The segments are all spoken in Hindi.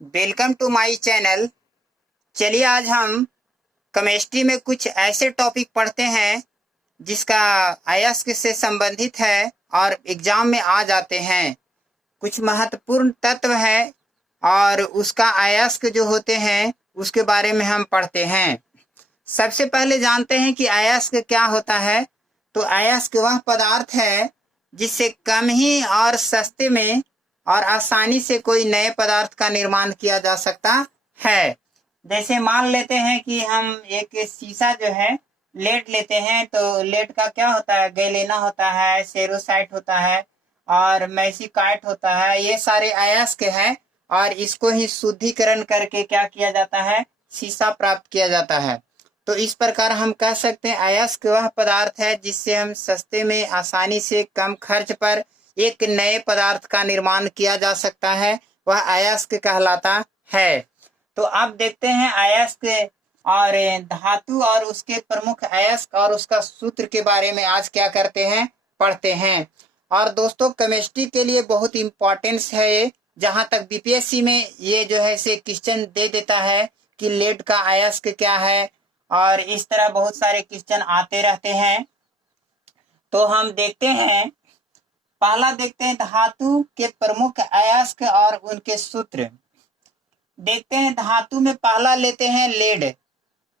Welcome to my channel. चलिए आज हम केमिस्ट्री में कुछ ऐसे टॉपिक पढ़ते हैं जिसका अयस्क से संबंधित है और एग्जाम में आ जाते हैं। कुछ महत्वपूर्ण तत्व है और उसका अयस्क जो होते हैं उसके बारे में हम पढ़ते हैं। सबसे पहले जानते हैं कि अयस्क क्या होता है। तो अयस्क वह पदार्थ है जिससे कम ही और सस्ते में और आसानी से कोई नए पदार्थ का निर्माण किया जा सकता है। जैसे मान लेते हैं कि हम एक शीशा जो है लेड लेते हैं, तो लेड का क्या होता है, गैलेना होता है, सेरोसाइट होता है और मैसीकाइट होता है। ये सारे अयस्क हैं और इसको ही शुद्धिकरण करके क्या किया जाता है, शीशा प्राप्त किया जाता है। तो इस प्रकार हम कह सकते हैं अयस्क वह पदार्थ है जिससे हम सस्ते में आसानी से कम खर्च पर एक नए पदार्थ का निर्माण किया जा सकता है, वह अयस्क कहलाता है। तो अब देखते हैं अयस्क और धातु और उसके प्रमुख अयस्क और उसका सूत्र के बारे में आज क्या करते हैं, पढ़ते हैं। और दोस्तों केमिस्ट्री के लिए बहुत इंपॉर्टेंस है ये। जहां तक बीपीएससी में ये जो है से क्वेश्चन दे देता है कि लेड का अयस्क क्या है, और इस तरह बहुत सारे क्वेश्चन आते रहते हैं। तो हम देखते हैं, पहला देखते हैं धातु के प्रमुख अयस्क और उनके सूत्र। देखते हैं धातु में पहला लेते हैं लेड।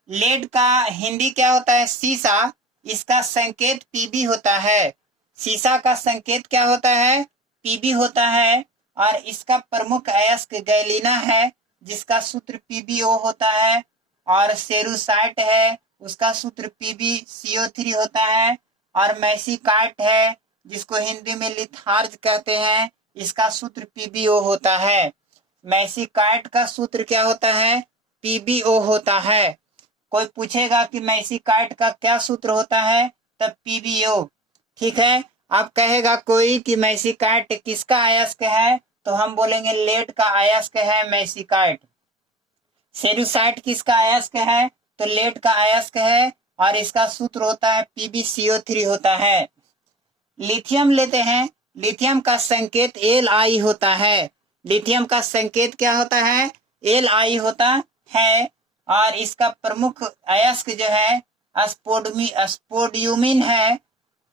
लेड का हिंदी क्या होता है, शीशा। इसका संकेत पीबी होता है। शीशा का संकेत क्या होता है, पीबी होता है। और इसका प्रमुख अयस्क गैलीना है जिसका सूत्र पीबीओ होता है। और सेरुसाइट है, उसका सूत्र PbCO3 होता है। और मैसीकाइट है जिसको हिंदी में लिथार्ज कहते हैं, इसका सूत्र पीबीओ होता है। मैसीकाइट का सूत्र क्या होता है, पीबीओ होता है। कोई पूछेगा कि मैसीकाइट का क्या सूत्र होता है, तब पीबीओ। ठीक है। अब कहेगा कोई कि मैसीकाइट किसका अयस्क है, तो हम बोलेंगे लेड का अयस्क है मैसीकाइट। सेरुसाइट किसका अयस्क है, तो लेड का अयस्क है और इसका सूत्र होता है PbCO3 होता है। लिथियम लेते हैं। लिथियम का संकेत Li होता है। लिथियम का संकेत क्या होता है, Li होता है। और इसका प्रमुख अयस्क जो है स्पोडियमिन है।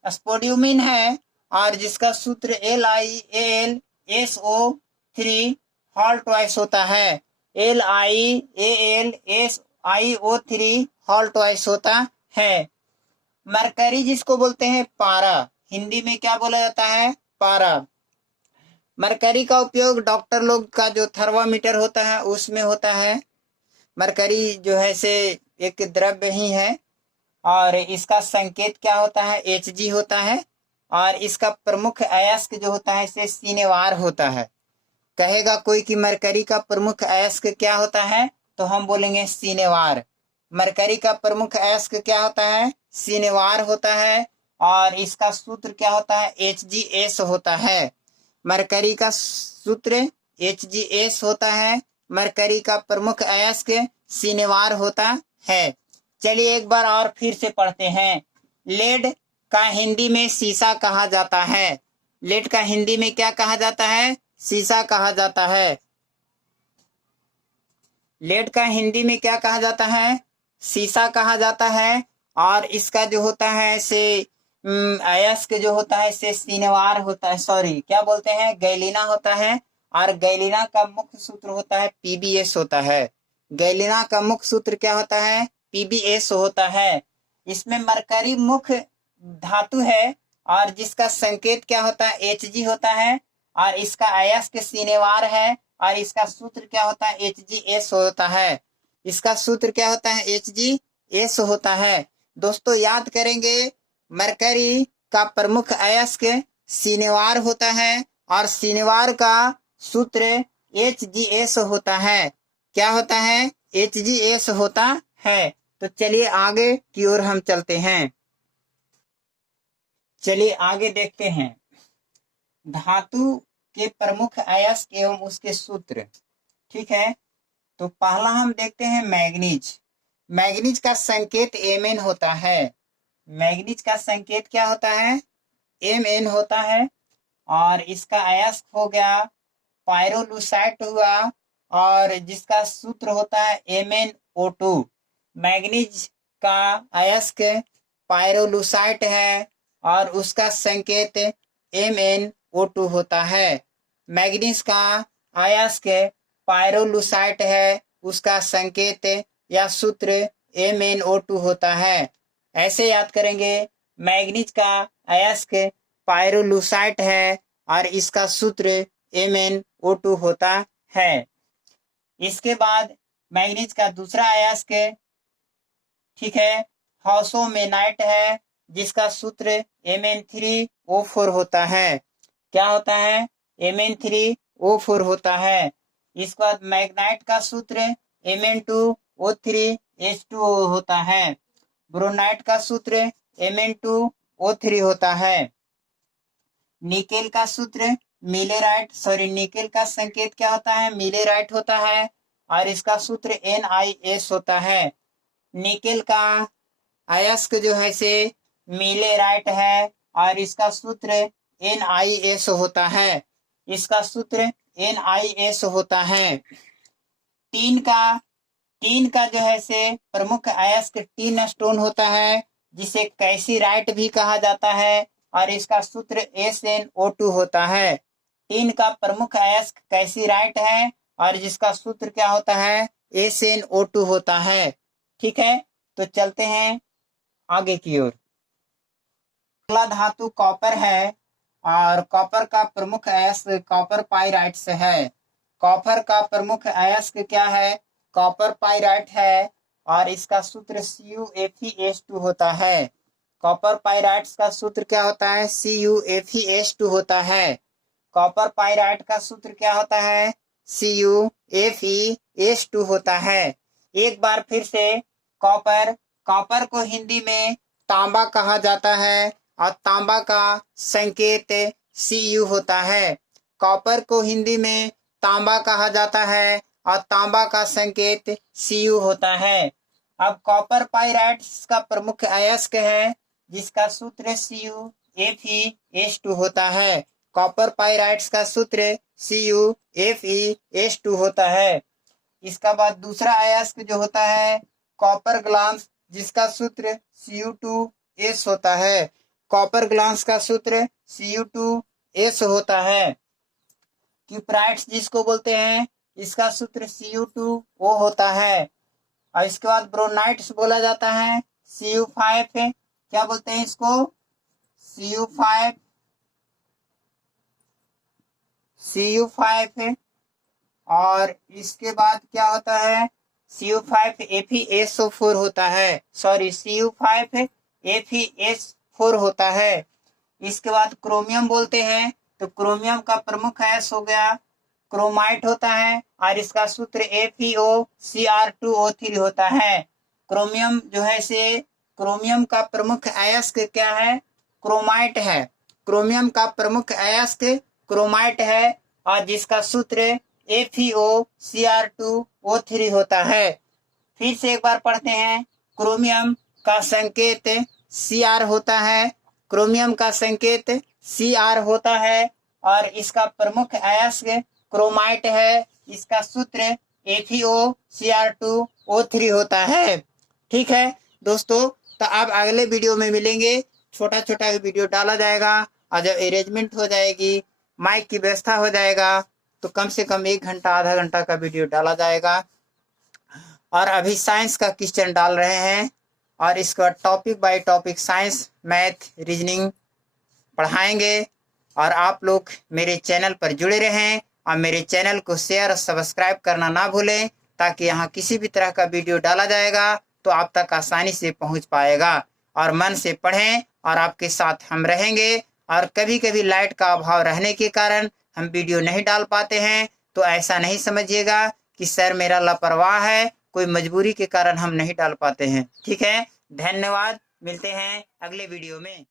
स्पोडियमिन है और जिसका सूत्र LiAlSO3 हॉल ट्वाइस होता है। LiAlSiO3 हॉल ट्वाइस होता है। मरकरी जिसको बोलते हैं पारा, हिंदी में क्या बोला जाता है, पारा। मरकरी का उपयोग डॉक्टर लोग का जो थर्मामीटर होता है उसमें होता है। मरकरी जो है से एक द्रव्य ही है और इसका संकेत क्या होता है, Hg होता है। और इसका प्रमुख अयस्क जो होता है इसे सिनेवार होता है। कहेगा कोई कि मरकरी का प्रमुख अयस्क क्या होता है, तो हम बोलेंगे सिनेवार। मरकरी का प्रमुख अयस्क क्या होता है, सिनेवार होता है। और इसका सूत्र क्या होता है, HgS होता है। मरकरी का सूत्र HgS होता है। मरकरी का प्रमुख अयस्क सिनेवार होता है। चलिए एक बार और फिर से पढ़ते हैं। लेड का हिंदी में शीशा कहा जाता है। लेड का हिंदी में क्या कहा जाता है, शीशा कहा जाता है। लेड का हिंदी में क्या कहा जाता है, शीशा कहा जाता है। और इसका जो होता है से अयस्क जो होता है से सिनेवार होता है, सॉरी क्या बोलते हैं, गैलीना होता है। और गैलीना का मुख्य सूत्र होता है PbS होता है। गैलीना का मुख्य सूत्र क्या होता है, PbS होता है। इसमें मरकरी मुख्य धातु है और जिसका संकेत क्या होता है, Hg होता है। और इसका अयस्क सिनेवार है और इसका सूत्र क्या होता है, HgS होता है। इसका सूत्र क्या होता है, HgS होता है। दोस्तों याद करेंगे, मरकरी का प्रमुख अयस्क सिनेवार होता है और सिनेवार का सूत्र HgS होता है। क्या होता है, HgS होता है। तो चलिए आगे की ओर हम चलते हैं। चलिए आगे देखते हैं धातु के प्रमुख अयस्क एवं उसके सूत्र। ठीक है। तो पहला हम देखते हैं मैग्नीज। मैग्नीज का संकेत Mn होता है। मैग्नीज का संकेत क्या होता है, Mn होता है। और इसका अयस्क हो गया पायरोलुसाइट हुआ और जिसका सूत्र होता है MnO2। मैग्नीज का अयस्क पायरोलुसाइट है और उसका संकेत MnO2 होता है। मैग्नीज का अयस्क पायरोलुसाइट है, उसका संकेत या सूत्र MnO2 होता है। ऐसे याद करेंगे, मैग्नीज का अयस्क पायरोलुसाइट है और इसका सूत्र MnO2 होता है। इसके बाद मैग्नीज का दूसरा अयस्क ठीक है हाउसोमेनाइट है, जिसका सूत्र Mn3O4 होता है। क्या होता है? Mn3O4 होता है। इसके बाद मैग्नाइट का सूत्र Mn2O3H2O होता है। ब्रोनाइट का सूत्र Mn2O3 होता है। निकेल का सूत्र निकेल का संकेत क्या होता है? मिलेराइट होता है और इसका सूत्र NiS होता है। निकेल का अयस्क जो है से मिलेराइट है और इसका सूत्र NiS होता है। इसका सूत्र NiS होता है। टीन का जो है से प्रमुख अयस्क टीन स्टोन होता है, जिसे कैल्सीराइट भी कहा जाता है और इसका सूत्र SnO2 होता है। टीन का प्रमुख अयस्क कैल्सीराइट है और जिसका सूत्र क्या होता है? SnO2 होता है। ठीक है, तो चलते हैं आगे की ओर। अगला धातु कॉपर है और कॉपर का प्रमुख अयस्क कॉपर पाइराइट्स है। कॉपर का प्रमुख अयस्क क्या है? कॉपर पाइराइट है और इसका सूत्र CuFeS2 होता है। कॉपर पाइराइट्स का सूत्र क्या होता है? CuFeS2 होता है। कॉपर पाइराइट का सूत्र क्या होता है? CuFeS2 होता है। एक बार फिर से कॉपर को हिंदी में तांबा कहा जाता है और तांबा का संकेत Cu होता है। कॉपर को हिंदी में तांबा कहा जाता है और तांबा का संकेत Cu होता है। अब कॉपर पाइराइट्स का प्रमुख अयस्क है, जिसका सूत्र CuFeS2 होता है। कॉपर पाइराइट्स का सूत्र CuFeS2 होता है। इसका बाद दूसरा अयस्क जो होता है कॉपर ग्लास, जिसका सूत्र Cu2S होता है। कॉपर ग्लास का सूत्र Cu2S होता है। क्यूपराइट्स जिसको बोलते हैं, इसका सूत्र Cu2O होता है। और इसके बाद ब्रोनाइट्स बोला जाता है Cu5, क्या बोलते हैं इसको? Cu5 और इसके बाद क्या होता है? Cu5FeSO4 होता है। Cu5FeS4 होता है। इसके बाद क्रोमियम बोलते हैं, तो क्रोमियम का प्रमुख अयस्क हो गया क्रोमाइट होता है और इसका सूत्र FeOCr2O3 होता है। क्रोमियम जो है से क्रोमियम का प्रमुख अयस्क क्या है? क्रोमाइट है। क्रोमियम का प्रमुख अयस्क क्रोमाइट है और जिसका सूत्र FeOCr2O3 होता है। फिर से एक बार पढ़ते हैं। क्रोमियम का संकेत Cr होता है। क्रोमियम का संकेत Cr होता है और इसका प्रमुख अयस्क क्रोमाइट है। इसका सूत्र FeOCr2O3 होता है। ठीक है दोस्तों, तो अब अगले वीडियो में मिलेंगे। छोटा छोटा वीडियो डाला जाएगा और जब अरेंजमेंट हो जाएगी, माइक की व्यवस्था हो जाएगा, तो कम से कम 1 घंटा आधा घंटा का वीडियो डाला जाएगा। और अभी साइंस का क्वेश्चन डाल रहे हैं और इसका topic by topic science, math, reasoning पढ़ाएंगे। और आप लोग मेरे चैनल पर जुड़े रहें और मेरे चैनल को शेयर और सब्सक्राइब करना ना भूलें, ताकि यहाँ किसी भी तरह का वीडियो डाला जाएगा तो आप तक आसानी से पहुँच पाएगा। और मन से पढ़ें और आपके साथ हम रहेंगे। और कभी कभी लाइट का अभाव रहने के कारण हम वीडियो नहीं डाल पाते हैं, तो ऐसा नहीं समझिएगा कि सर मेरा लापरवाह है, कोई मजबूरी के कारण हम नहीं डाल पाते हैं। ठीक है, धन्यवाद, मिलते हैं अगले वीडियो में।